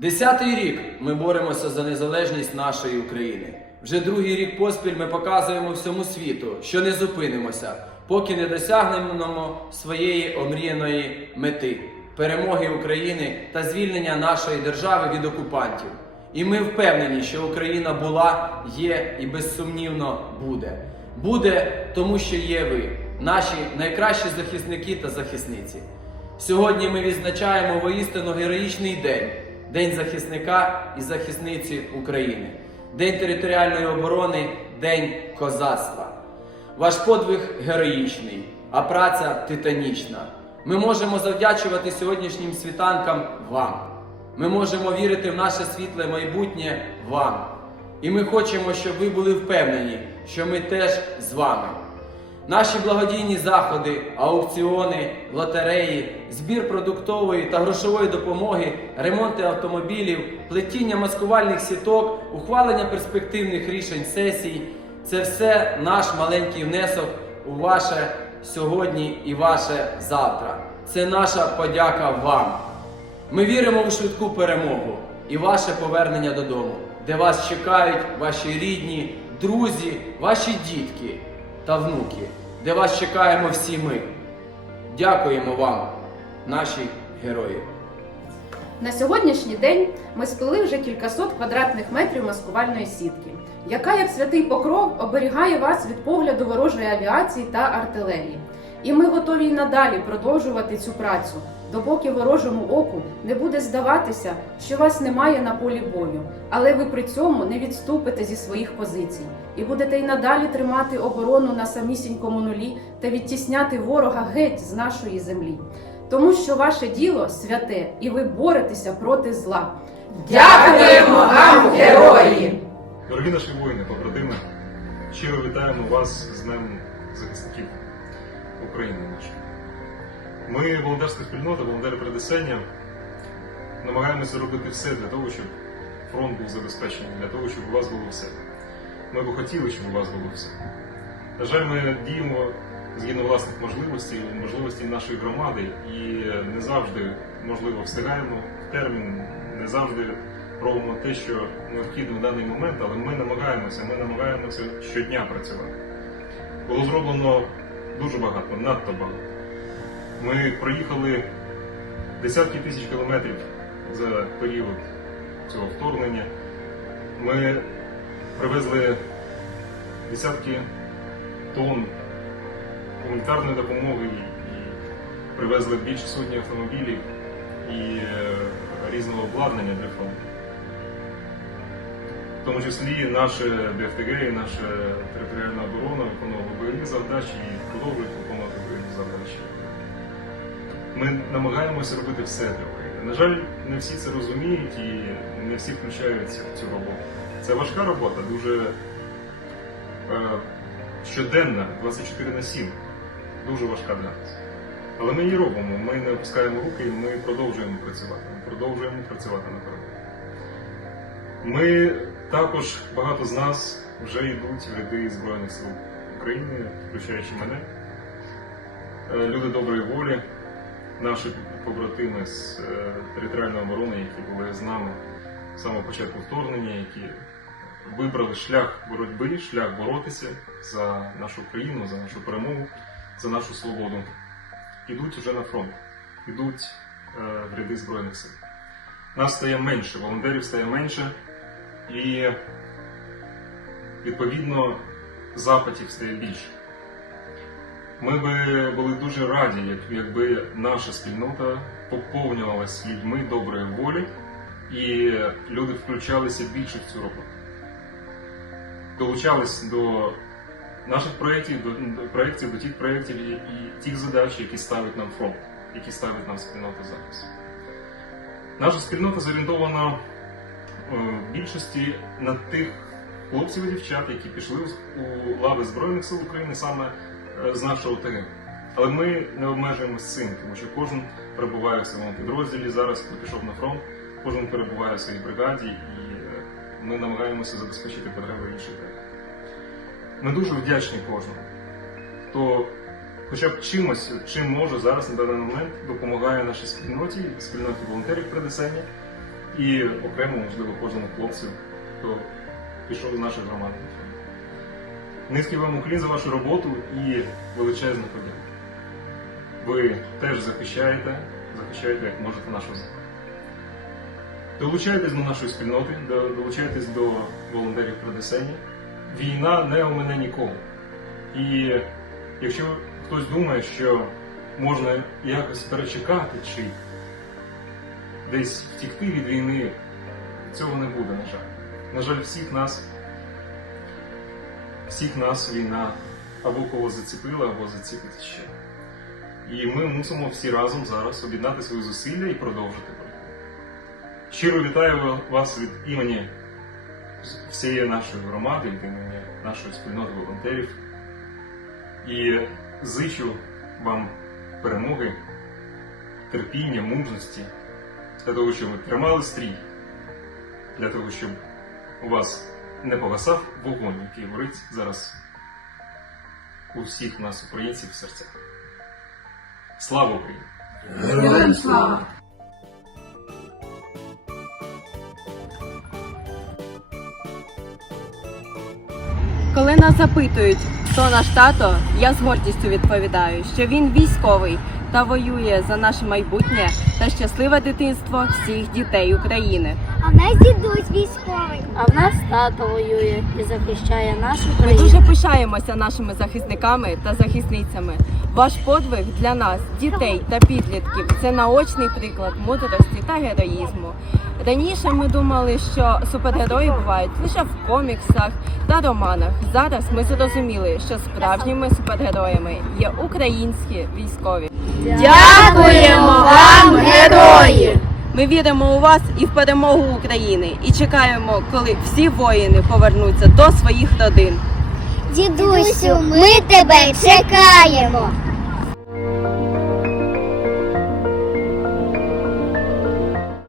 Десятий рік ми боремося за незалежність нашої України. Вже другий рік поспіль ми показуємо всьому світу, що не зупинимося, поки не досягнемо своєї омріяної мети перемоги України та звільнення нашої держави від окупантів. І ми впевнені, що Україна була, є і безсумнівно буде. Буде, тому що є ви, наші найкращі захисники та захисниці. Сьогодні ми відзначаємо воістину героїчний день День захисника і захисниці України, День територіальної оборони, День козацтва. Ваш подвиг героїчний, а праця титанічна. Ми можемо завдячувати сьогоднішнім світанкам вам. Ми можемо вірити в наше світле майбутнє вам. І ми хочемо, щоб ви були впевнені, що ми теж з вами. Наші благодійні заходи, аукціони, лотереї, збір продуктової та грошової допомоги, ремонти автомобілів, плетіння маскувальних сіток, ухвалення перспективних рішень сесій це все наш маленький внесок у ваше сьогодні і ваше завтра. Це наша подяка вам. Ми віримо у швидку перемогу і ваше повернення додому, де вас чекають ваші рідні, друзі, ваші дітки та внуки, де вас чекаємо всі ми. Дякуємо вам, наші герої. На сьогоднішній день ми спили вже кількасот квадратних метрів маскувальної сітки, яка, як святий покров, оберігає вас від погляду ворожої авіації та артилерії. І ми готові й надалі продовжувати цю працю, допоки ворожому оку не буде здаватися, що вас немає на полі бою, але ви при цьому не відступите зі своїх позицій і будете й надалі тримати оборону на самісінькому нулі та відтісняти ворога геть з нашої землі. Тому що ваше діло святе, і ви боретеся проти зла. Дякуємо вам, герої! Дорогі наші воїни, побратими, щиро вітаємо вас з Днем захисників України нашої. Ми, волонтерська спільнота, волонтери Передесення, намагаємося робити все для того, щоб фронт був забезпечений, для того, щоб у вас було все. Ми б хотіли, щоб у вас було все. На жаль, ми діємо згідно власних можливостей, можливостей нашої громади і не завжди, можливо, встигаємо в термін, не завжди робимо те, що необхідно в даний момент, але ми намагаємося, ми намагаємося щодня працювати. Було зроблено дуже багато, надто багато. Ми проїхали десятки тисяч кілометрів за період цього вторгнення. Ми привезли десятки тонн гуманітарної допомоги і привезли більше сотні автомобілів і е, різного обладнання для фронту. В тому числі наше ДФТГ і наша територіальна оборона виконувала бойові завдачі і продовжують виконувати бойові завдачі. Ми намагаємося робити все для України. На жаль, не всі це розуміють і не всі включаються в цю роботу. Це важка робота, дуже е, щоденна, 24 на 7. Дуже важка для нас. Але ми її робимо, ми не опускаємо руки, і ми продовжуємо працювати. Ми продовжуємо працювати на перемогу. Ми також, багато з нас вже йдуть в ряди Збройних сил України, включаючи мене. Е, Люди доброї волі, наші побратими з е, територіальної оборони, які були з нами з самого початку вторгнення, які вибрали шлях боротьби, шлях боротися за нашу країну, за нашу перемогу, за нашу свободу. Ідуть уже на фронт, ідуть е, в ряди Збройних сил. Нас стає менше, волонтерів стає менше, і відповідно запитів стає більше. Ми би були дуже раді, якби наша спільнота поповнювалася людьми доброї волі, і люди включалися більше в цю роботу. Долучались до наших проєктів, до, проєктів, до тих проєктів і, і тих задач, які ставить нам фронт, які ставить нам спільнота зараз. Наша спільнота зорієнтована е, в більшості на тих хлопців і дівчат, які пішли у лави Збройних сил України саме з нашого ОТГ. Але ми не обмежуємося цим, тому що кожен перебуває в своєму підрозділі. Зараз, хто пішов на фронт, кожен перебуває в своїй бригаді, і е, ми намагаємося забезпечити потреби інших бригад. Ми дуже вдячні кожному, хто хоча б чимось, чим може зараз на даний момент допомагає нашій спільноті, спільноті волонтерів Придесення. і окремо, можливо, кожному хлопцю, хто пішов з наших громад. Низький вам уклін за вашу роботу і величезну подяку. Ви теж захищаєте, захищаєте як можете нашу землю. Долучайтесь до нашої спільноти, долучайтесь до волонтерів Придесені. Війна не омине нікого. І якщо хтось думає, що можна якось перечекати чи десь втікти від війни, цього не буде, на жаль. На жаль, всіх нас, всіх нас війна або кого зацепила, або зацепить ще. І ми мусимо всі разом зараз об'єднати свої зусилля і продовжити боротьбу. Щиро вітаю вас від імені всієї нашої громади, від імені нашої спільноти волонтерів. І зичу вам перемоги, терпіння, мужності, для того, щоб ви тримали стрій, для того, щоб у вас не погасав вогонь, який горить зараз у всіх нас, українців, в серцях. Слава Україні! Героям слава! Коли нас запитують, хто наш тато, я з гордістю відповідаю, що він військовий та воює за наше майбутнє та щасливе дитинство всіх дітей України. А в нас дідусь військовий. А в нас тато воює і захищає нашу Ми дуже пишаємося нашими захисниками та захисницями. Ваш подвиг для нас, дітей та підлітків, це наочний приклад мудрості та героїзму. Раніше ми думали, що супергерої бувають лише в коміксах та романах. Зараз ми зрозуміли, що справжніми супергероями є українські військові. Дякуємо вам, герої! Ми віримо у вас і в перемогу України і чекаємо, коли всі воїни повернуться до своїх родин. Дідусю, ми тебе чекаємо.